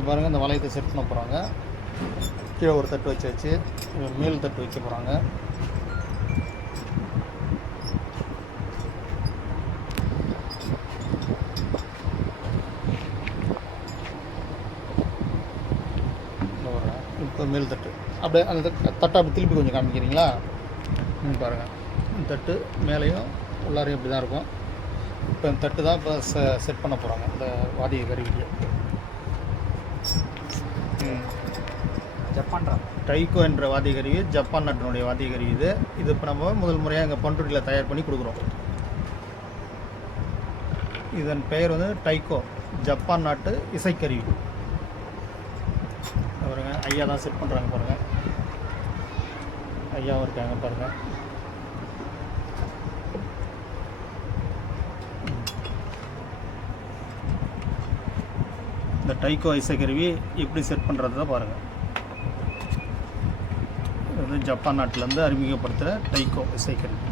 இப்போ பாருங்கள் இந்த வளையத்தை செட் பண்ண போகிறாங்க கீழே ஒரு தட்டு வச்சாச்சு. வச்சு மேல் தட்டு வைக்க போகிறாங்க இப்போ மேல் தட்டு. அப்படியே அந்த தட்டை அப்படி திருப்பி கொஞ்சம் காமிக்கிறீங்களா? ம் பாருங்கள் தட்டு மேலேயும் உள்ளாரையும் இப்படி தான் இருக்கும். இப்போ தட்டு தான் இப்போ செட் பண்ண போகிறாங்க இந்த வாதிய கருவிக்கு. டைகோ என்ற வாத்திய ஜப்பான் நாட்டினுடைய வாத்திய இது. இது இப்போ நம்ம முதல் முறையாக எங்கள் பண்ருட்டியில் தயார் பண்ணி கொடுக்குறோம். இதன் பெயர் வந்து டைகோ ஜப்பான் நாட்டு இசைக்கருவி. பாருங்க ஐயா தான் செட் பண்ணுறாங்க பாருங்கள் ஐயாவும் இருக்காங்க பாருங்கள் இந்த டைகோ இசைக்கருவி எப்படி செட் பண்ணுறது தான் பாருங்கள் வந்து ஜப்பான் நாட்டிலேருந்து அறிமுகப்படுத்துகிற டைகோ இசைக்கருவி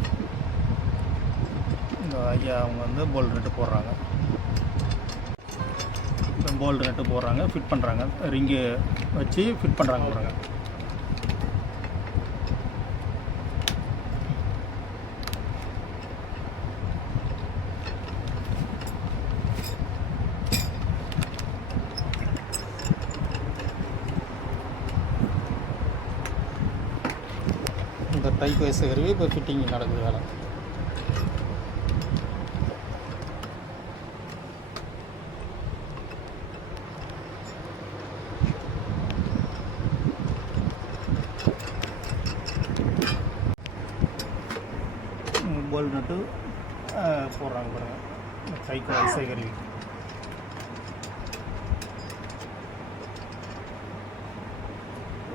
இந்த ஐயா அவங்க வந்து போல்டு நட்டு போடுறாங்க. போல்டு நட்டு போடுறாங்க ஃபிட் பண்ணுறாங்க ரிங்கு வச்சு ஃபிட் பண்ணுறாங்க இந்த டைகோ இசைக்கருவி இப்போ ஃபிட்டிங் நடக்குது வேலை. போல்ட் நட்டு போடுறாங்க பாருங்க. டைகோ இசைக்கருவி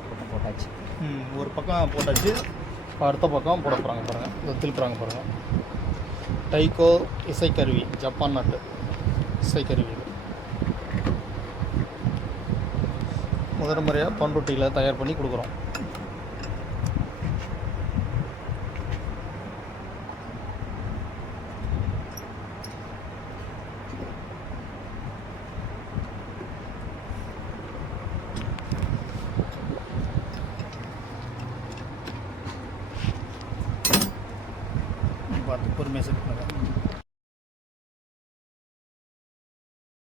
பக்கம் போட்டாச்சு. ம், ஒரு பக்கம் போட்டாச்சு. அடுத்த பக்கம் போட போகிறாங்க பாருங்கள் இதை திருப்புறாங்க பாருங்கள் டைகோ இசைக்கருவி ஜப்பான் நாட்டு இசைக்கருவி. இது முதல் முறையாக பண்ருட்டியில் தயார் பண்ணி கொடுக்குறோம். बातपुर में से